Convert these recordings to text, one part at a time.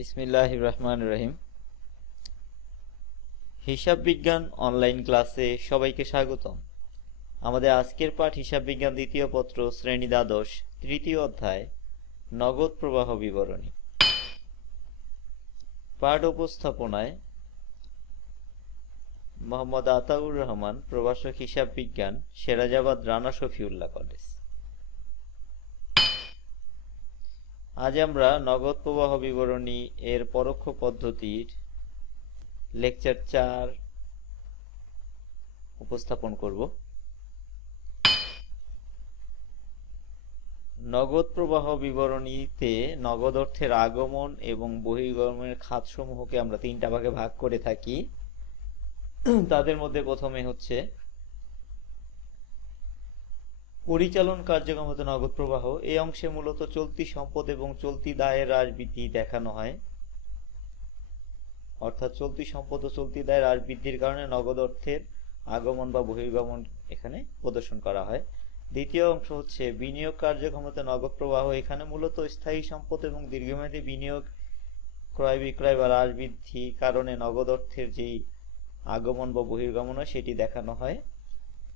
বিসমিল্লাহ রহমান রহিম হিসাব বিজ্ঞান অনলাইন ক্লাসে সবাইকে স্বাগতম। আমাদের আজকের পাঠ হিসাব বিজ্ঞান দ্বিতীয় পত্র, শ্রেণি দ্বাদশ, তৃতীয় অধ্যায়, নগদ প্রবাহ বিবরণী। পাঠ উপস্থাপনায় মোহাম্মদ আতাউর রহমান, প্রভাষক হিসাব বিজ্ঞান, সেরাজাবাদ, রানা শফিউল্লাহ কলেজ। আজ আমরা নগদ প্রবাহ বিবরণী এর পরোক্ষ পদ্ধতির লেকচার চার উপস্থাপন করব। নগদ প্রবাহ বিবরণীতে নগদ অর্থের আগমন এবং বহির্গমনের খাতসমূহকে আমরা তিনটা ভাগে ভাগ করে থাকি। তাদের মধ্যে প্রথমে হচ্ছে পরিচালন কার্যক্রমতে নগদ প্রবাহ। এই অংশে মূলত চলতি সম্পদ এবং চলতি দায়ের হ্রাস বৃদ্ধি দেখানো হয়। অর্থাৎ চলতি সম্পদ ও চলতি দায়ের হ্রাস বৃদ্ধির কারণে নগদ অর্থের আগমন বা বহির্গমন এখানে প্রদর্শন করা হয়। দ্বিতীয় অংশ হচ্ছে বিনিয়োগ কার্যক্ষমতা নগদ প্রবাহ। এখানে মূলত স্থায়ী সম্পদ এবং দীর্ঘমেয়াদী বিনিয়োগ, ক্রয় বিক্রয় বা হ্রাস কারণে নগদ অর্থের যেই আগমন বা বহির্গমন সেটি দেখানো হয়।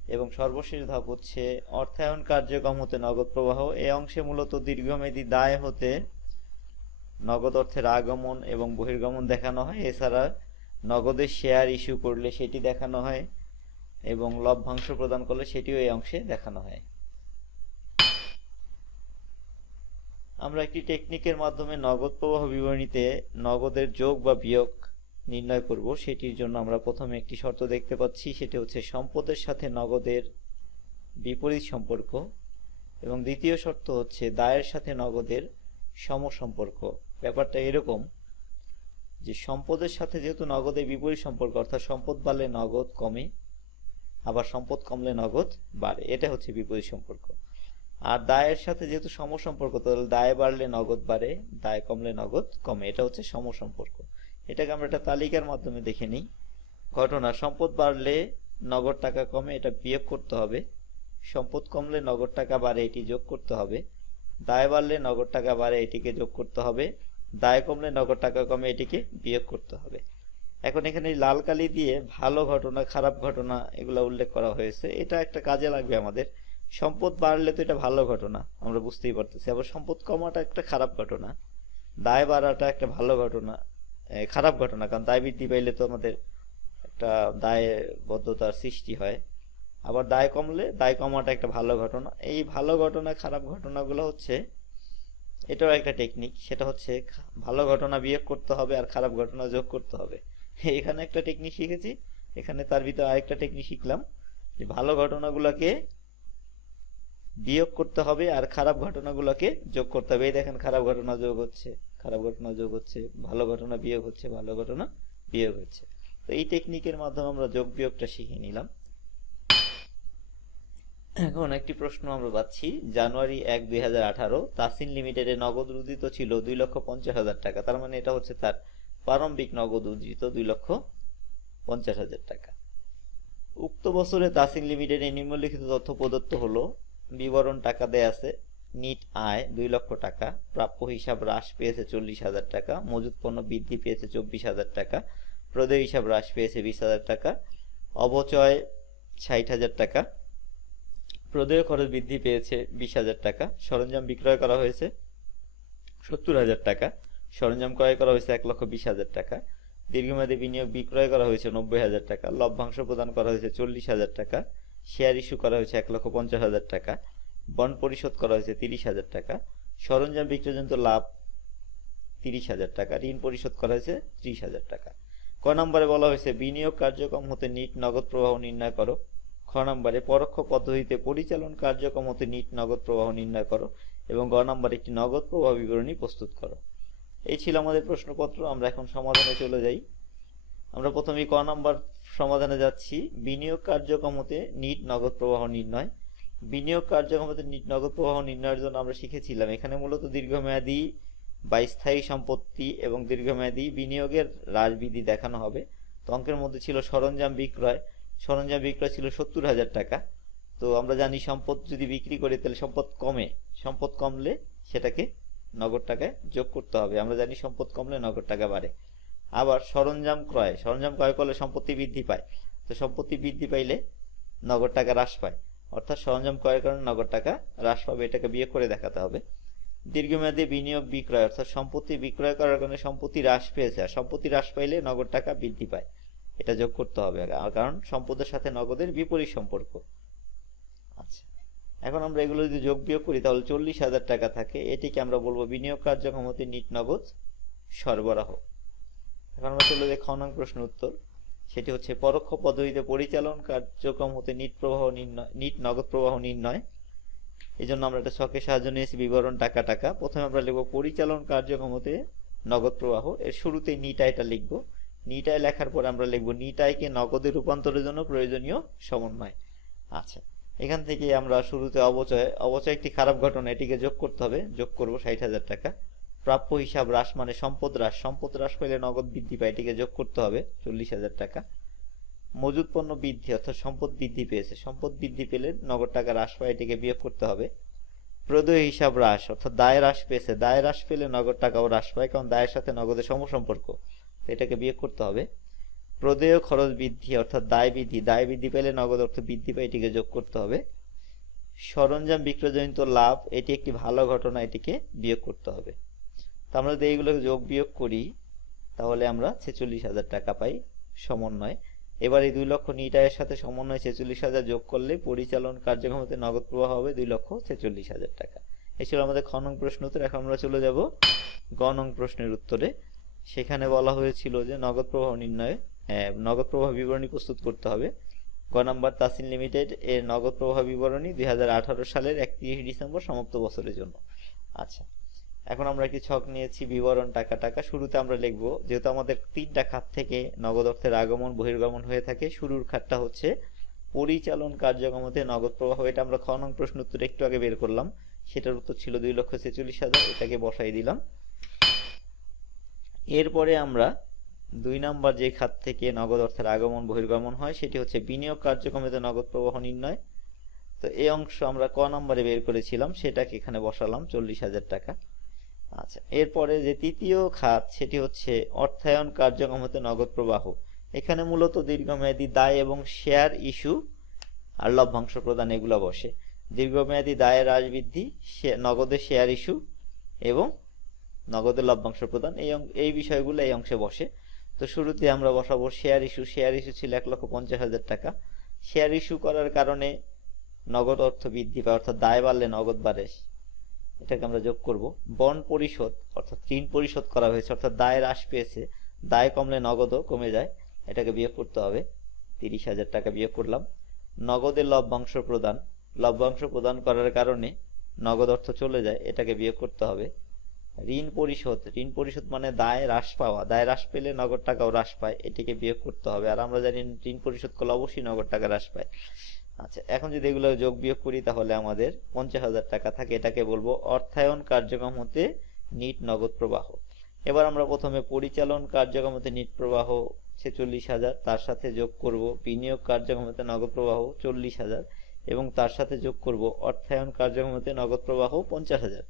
এবং সর্বশেষ ধাপ হচ্ছে অর্থায়ন কার্যক্রম হতে নগদ প্রবাহ। এই অংশে মূলত দীর্ঘমেয়াদী দায় হতে নগদ অর্থের আগমন এবং বহির্গমন দেখানো হয়। এছাড়া নগদের শেয়ার ইস্যু করলে সেটি দেখানো হয় এবং লভ্যাংশ প্রদান করলে সেটিও এই অংশে দেখানো হয়। আমরা একটি টেকনিকের মাধ্যমে নগদ প্রবাহ বিবরণীতে নগদের যোগ বা বিয়োগ নির্ণয় করব। সেটির জন্য আমরা প্রথমে একটি শর্ত দেখতে পাচ্ছি, সেটি হচ্ছে সম্পদের সাথে নগদের বিপরীত সম্পর্ক এবং দ্বিতীয় শর্ত হচ্ছে দায়ের সাথে নগদের সমসম্পর্ক। ব্যাপারটা এরকম যে সম্পদের সাথে যেহেতু নগদের বিপরীত সম্পর্ক, অর্থাৎ সম্পদ বাড়লে নগদ কমে, আবার সম্পদ কমলে নগদ বাড়ে। এটা হচ্ছে বিপরীত সম্পর্ক। আর দায়ের সাথে যেহেতু সমসম্পর্ক, তাহলে দায় বাড়লে নগদ বাড়ে, দায় কমলে নগদ কমে। এটা হচ্ছে সমসম্পর্ক। এটাকে আমরা একটা তালিকার মাধ্যমে দেখে নিই। ঘটনা, সম্পদ বাড়লে নগদ টাকা কমে এটা বিয়োগ করতে হবে। সম্পদ কমলে নগদ টাকা বাড়ে, এটি যোগ করতে হবে। দায় বাড়লে নগদ টাকা বাড়ে, এটিকে যোগ করতে হবে। দায় কমলে নগদ টাকা কমে, এটিকে বিয়োগ করতে হবে। এখন এখানে লাল কালি দিয়ে ভালো ঘটনা, খারাপ ঘটনা এগুলো উল্লেখ করা হয়েছে। এটা একটা কাজে লাগবে আমাদের। সম্পদ বাড়লে তো এটা ভালো ঘটনা, আমরা বুঝতেই পারতেছি। আবার সম্পদ কমাটা একটা খারাপ ঘটনা। দায় বাড়াটা একটা ভালো ঘটনা খারাপ ঘটনা, কারণ দায় বৃদ্ধি পাইলে তো আমাদের একটা দায়বদ্ধতার সৃষ্টি হয়। আবার দায় কমলে, দায় কমাটা একটা ভালো ঘটনা। এই ভালো ঘটনা, খারাপ ঘটনাগুলো হচ্ছে, এটাও একটা টেকনিক সেটা হচ্ছে ভালো ঘটনা বিয়োগ করতে হবে আর খারাপ ঘটনা যোগ করতে হবে। এখানে একটা টেকনিক শিখেছি, এখানে তার ভিতরে আরেকটা টেকনিক শিখলাম, যে ভালো ঘটনাগুলোকে বিয়োগ করতে হবে আর খারাপ ঘটনাগুলোকে যোগ করতে হবে। এই দেখেন, খারাপ ঘটনা যোগ হচ্ছে। খারাপ ঘটনা যোগ হচ্ছে, ভালো ঘটনা বিয়োগ হচ্ছে, ভালো ঘটনা বিয়োগ হচ্ছে। তো এই টেকনিকের মাধ্যমে আমরা যোগ বিয়োগটা শিখে নিলাম। এখন একটি প্রশ্ন আমরা পাচ্ছি। জানুয়ারি এক, দুই হাজার আঠারো তাসিন লিমিটেডে নগদ উদিত ছিল দুই লক্ষ পঞ্চাশ হাজার টাকা। তার মানে এটা হচ্ছে তার প্রারম্ভিক নগদ উদ্ধৃত দুই লক্ষ পঞ্চাশ হাজার টাকা। উক্ত বছরে তাসিন লিমিটেডে নিম্নলিখিত তথ্য প্রদত্ত হলো। বিবরণ টাকা দেয়া আছে। নিট আয় দুই লক্ষ টাকা প্রাপ্য হিসাব হ্রাস পেয়েছে চল্লিশ হাজার টাকা মজুত পণ্য বৃদ্ধি পেয়েছে চব্বিশ হাজার টাকা প্রদেয় হিসাব হ্রাস পেয়েছে বিশ হাজার টাকা অবচয় ষাট হাজার টাকা প্রদেয় খরচ বৃদ্ধি পেয়েছে বিশ হাজার টাকা সরঞ্জাম বিক্রয় করা হয়েছে সত্তর হাজার টাকা সরঞ্জাম ক্রয় করা হয়েছে এক লক্ষ বিশ হাজার টাকা দীর্ঘমেয়াদী বিনিয়োগ বিক্রয় করা হয়েছে নব্বই হাজার টাকা লভ্যাংশ প্রদান করা হয়েছে চল্লিশ হাজার টাকা শেয়ার ইস্যু করা হয়েছে এক লক্ষ পঞ্চাশ হাজার টাকা বন্ড পরিশোধ করা হয়েছে তিরিশ হাজার টাকা। সরঞ্জাম বিক্রয়জনিত লাভ তিরিশ হাজার টাকা। ঋণ পরিশোধ করা হয়েছে ত্রিশ হাজার টাকা। ক নম্বরে বলা হয়েছে, বিনিয়োগ কার্যক্রম হতে নিট নগদ প্রবাহ নির্ণয় করো। খ নম্বরে, পরোক্ষ পদ্ধতিতে পরিচালন কার্যক্রম হতে নিট নগদ প্রবাহ নির্ণয় করো এবং গ নম্বরে একটি নগদ প্রবাহ বিবরণী প্রস্তুত করো। এই ছিল আমাদের প্রশ্নপত্র, আমরা এখন সমাধানে চলে যাই। আমরা প্রথমে ক নম্বর সমাধানে যাচ্ছি। বিনিয়োগ কার্যক্রম হতে নিট নগদ প্রবাহ নির্ণয়। বিনিয়োগ কার্যক্রম হতে নগদ প্রবাহ নির্ণয়ের জন্য আমরা শিখেছিলাম। এখানে মূলত দীর্ঘমেয়াদী বা স্থায়ী সম্পত্তি এবং দীর্ঘমেয়াদী বিনিয়োগের হ্রাসবিধি দেখানো হবে। তো অঙ্কের মধ্যে ছিল সরঞ্জাম বিক্রয়। সরঞ্জাম বিক্রয় ছিল সত্তর হাজার টাকা। তো আমরা জানি সম্পদ যদি বিক্রি করি, তাহলে সম্পদ কমে। সম্পদ কমলে সেটাকে নগদ টাকায় যোগ করতে হবে। আমরা জানি সম্পদ কমলে নগদ টাকা বাড়ে। আবার সরঞ্জাম ক্রয়। সরঞ্জাম ক্রয় করলে সম্পত্তি বৃদ্ধি পায়। তো সম্পত্তি বৃদ্ধি পাইলে নগদ টাকা হ্রাস পায়। অর্থাৎ সরঞ্জাম ক্রয়ের কারণে নগদ টাকা হ্রাস পাবে, এটাকে বিয়োগ করে দেখাতে হবে। দীর্ঘমেয়াদী বিনিয়োগ বিক্রয়, অর্থাৎ সম্পত্তি বিক্রয় করার কারণে সম্পত্তি হ্রাস পেয়েছে, আর সম্পত্তি হ্রাস পাইলে নগদ টাকা বৃদ্ধি পায়। এটা যোগ করতে হবে কারণ সম্পদের সাথে নগদের বিপরীত সম্পর্ক। আচ্ছা এখন আমরা এগুলো যদি যোগ বিয়োগ করি, তাহলে চল্লিশ হাজার টাকা থাকে। এটিকে আমরা বলব বিনিয়োগ কার্যক্রম হতে নিট নগদ সরবরাহ। এখন আমরা চলে যে খ প্রশ্ন উত্তর। সেটি হচ্ছে পরোক্ষ পদ্ধতিতে পরিচালন কার্যক্রম হতে নিট প্রবাহ নির্ণয়, নিট নগদ প্রবাহ নির্ণয়। এই জন্য আমরা একটা ছকের সাহায্য নিয়েছি, বিবরণ টাকা টাকা। প্রথমে আমরা লিখব পরিচালন কার্যক্রম হতে নগদ প্রবাহ। এর শুরুতেই নিটা এটা লিখব। নিটায় লেখার পর আমরা লিখব নিটাইকে নগদে রূপান্তরের জন্য প্রয়োজনীয় সমন্বয়। আচ্ছা এখান থেকে আমরা শুরুতে অবচয় অবচয় একটি খারাপ ঘটনা, এটিকে যোগ করতে হবে। যোগ করব ষাট হাজার টাকা। প্রাপ্য হিসাব হ্রাস মানে সম্পদ হ্রাস। সম্পদ হ্রাস পেলে নগদ বৃদ্ধি পায়। এটিকে যোগ করতে হবে চল্লিশ হাজার টাকা। মজুদ পণ্য বৃদ্ধি, অর্থাৎ সম্পদ বৃদ্ধি পেয়েছে। সম্পদ বৃদ্ধি পেলে নগদ টাকা হ্রাস পায়, এটিকে বিয়োগ করতে হবে। প্রদেয় হিসাব হ্রাস, অর্থাৎ দায় হ্রাস পেয়েছে। দায় হ্রাস পেলে নগদ টাকাও হ্রাস পায়, কারণ দায়ের সাথে নগদের সমসম্পর্ক। এটাকে বিয়োগ করতে হবে। প্রদেয় খরচ বৃদ্ধি, অর্থাৎ দায় বৃদ্ধি। দায় বৃদ্ধি পেলে নগদ অর্থ বৃদ্ধি পায়, এটিকে যোগ করতে হবে। সরঞ্জাম বিক্রয়জনিত লাভ, এটি একটি ভালো ঘটনা, এটিকে বিয়োগ করতে হবে। তো আমরা যদি এইগুলো যোগ বিয়োগ করি তাহলে আমরা ছেচল্লিশ হাজার টাকা পাই সমন্বয়। এবার এই দুই লক্ষ নিটায়ের সাথে সমন্বয় ছেচল্লিশ হাজার যোগ করলে পরিচালন কার্যক্রমতে নগদ প্রবাহ হবে দুই লক্ষ ছেচল্লিশ হাজার টাকা। এই ছিল আমাদের খ নং প্রশ্ন উত্তর। এখন আমরা চলে যাব গ নং প্রশ্নের উত্তরে। সেখানে বলা হয়েছিল যে নগদ প্রবাহ নির্ণয়ে হ্যাঁ, নগদ প্রবাহ বিবরণী প্রস্তুত করতে হবে। গ নাম্বার তাসিন লিমিটেড এর নগদ প্রবাহ বিবরণী দুই হাজার আঠারো সালের একত্রিশ ডিসেম্বর সমাপ্ত বছরের জন্য। আচ্ছা এখন আমরা একটি ছক নিয়েছি, বিবরণ, টাকা টাকা। শুরুতে আমরা লিখব, যেহেতু আমাদের তিনটা খাত থেকে নগদ অর্থের আগমন, বহির্গমন হয়ে থাকে, শুরুর খাতটা হচ্ছে পরিচালন কার্যক্রমতে নগদ প্রবাহ। এটা আমরা খ নং প্রশ্ন উত্তর একটু আগে বের করলাম। সেটার উত্তর ছিল দুই লক্ষ ছেচল্লিশ হাজার, এটাকে বসাই দিলাম। এরপরে আমরা দুই নাম্বার যে খাত থেকে নগদ অর্থের আগমন, বহির্গমন হয়, সেটি হচ্ছে বিনিয়োগ কার্যক্রমে নগদ প্রবাহ নির্ণয়। তো এই অংশ আমরা ক নাম্বারে বের করেছিলাম, সেটাকে এখানে বসালাম, চল্লিশ হাজার টাকা। আচ্ছা এরপরে যে তৃতীয় খাত, সেটি হচ্ছে অর্থায়ন কার্যক্রম হতে নগদ প্রবাহ। এখানে মূলত দীর্ঘমেয়াদী দায় এবং শেয়ার ইস্যু আর লভ্যাংশ প্রদান এগুলো বসে। দীর্ঘমেয়াদী দায়ের হ্রাস বৃদ্ধি নগদের শেয়ার ইস্যু এবং নগদের লভ্যাংশ প্রদান, এই এই বিষয়গুলো এই অংশে বসে। তো শুরুতে আমরা বসাবো শেয়ার ইস্যু শেয়ার ইস্যু ছিল এক লক্ষ পঞ্চাশ হাজার টাকা। শেয়ার ইস্যু করার কারণে নগদ অর্থ বৃদ্ধি পায়, অর্থাৎ দায় বাড়লে নগদ বাড়ে। এটাকে আমরা যোগ করব। বন্ড পরিশোধ, অর্থাৎ ঋণ পরিশোধ করা হয়েছে, অর্থাৎ দায় হ্রাস পেয়েছে। দায় কমলে নগদও কমে যায়। এটাকে বিয়োগ করতে হবে। তিরিশ হাজার টাকা বিয়োগ করলাম। নগদের লভ্যাংশ প্রদান। লভ্যাংশ প্রদান করার কারণে নগদ অর্থ চলে যায়। এটাকে বিয়োগ করতে হবে। ঋণ পরিশোধ। ঋণ পরিশোধ মানে দায় হ্রাস পাওয়া। দায় হ্রাস পেলে নগদ টাকাও হ্রাস পায়। এটিকে বিয়োগ করতে হবে। আর আমরা জানি ঋণ পরিশোধ করলে অবশ্যই নগদ টাকা হ্রাস পায়। আচ্ছা এখন যদি এগুলো যোগ বিয়োগ করি তাহলে আমাদের পঞ্চাশ হাজার টাকা থাকে। এটাকে বলব অর্থায়ন কার্যক্রম হতে নিট নগদ প্রবাহ। এবার আমরা প্রথমে পরিচালন কার্যক্রম হতে নিট প্রবাহ ছেচল্লিশ হাজার, তার সাথে যোগ করব বিনিয়োগ কার্যক্রম হতে নগদ প্রবাহ চল্লিশ হাজার এবং তার সাথে যোগ করব অর্থায়ন কার্যক্রম হতে নগদ প্রবাহ পঞ্চাশ হাজার।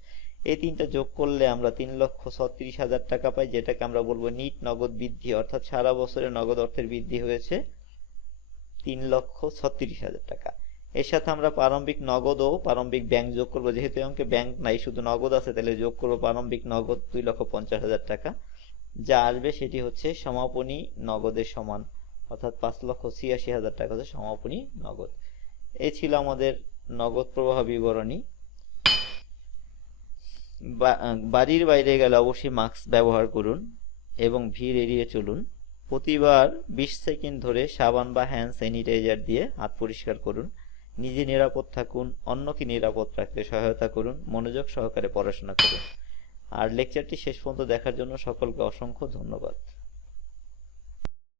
এই তিনটা যোগ করলে আমরা তিন লক্ষ ছত্রিশ হাজার টাকা পাই, যেটাকে আমরা বলব নিট নগদ বৃদ্ধি, অর্থাৎ সারা বছরে নগদ অর্থের বৃদ্ধি হয়েছে তিন লক্ষ ছত্রিশ হাজার টাকা। এর সাথে আমরা প্রারম্ভিক নগদ ও প্রারম্ভিক ব্যাংক যোগ করব। যেহেতু অঙ্কে ব্যাংক নাই, শুধু নগদ আছে, তাহলে যোগ করব প্রারম্ভিক নগদ দুই লক্ষ পঞ্চাশ হাজার টাকা। যা আসবে সেটি হচ্ছে সমাপনী নগদের সমান, অর্থাৎ পাঁচ লক্ষ ছিয়াশি হাজার টাকা হচ্ছে সমাপনী নগদ। এ ছিল আমাদের নগদ প্রবাহ বিবরণী। বাড়ির বাইরে গেলে অবশ্যই মাস্ক ব্যবহার করুন এবং ভিড় এড়িয়ে চলুন। প্রতিবার বিশ সেকেন্ড ধরে সাবান বা হ্যান্ড স্যানিটাইজার দিয়ে হাত পরিষ্কার করুন। নিজে নিরাপদ থাকুন, অন্যকে নিরাপদ রাখতে সহায়তা করুন, মনোযোগ সহকারে পড়াশোনা করুন। আর লেকচারটি শেষ পর্যন্ত দেখার জন্য সকলকে অসংখ্য ধন্যবাদ।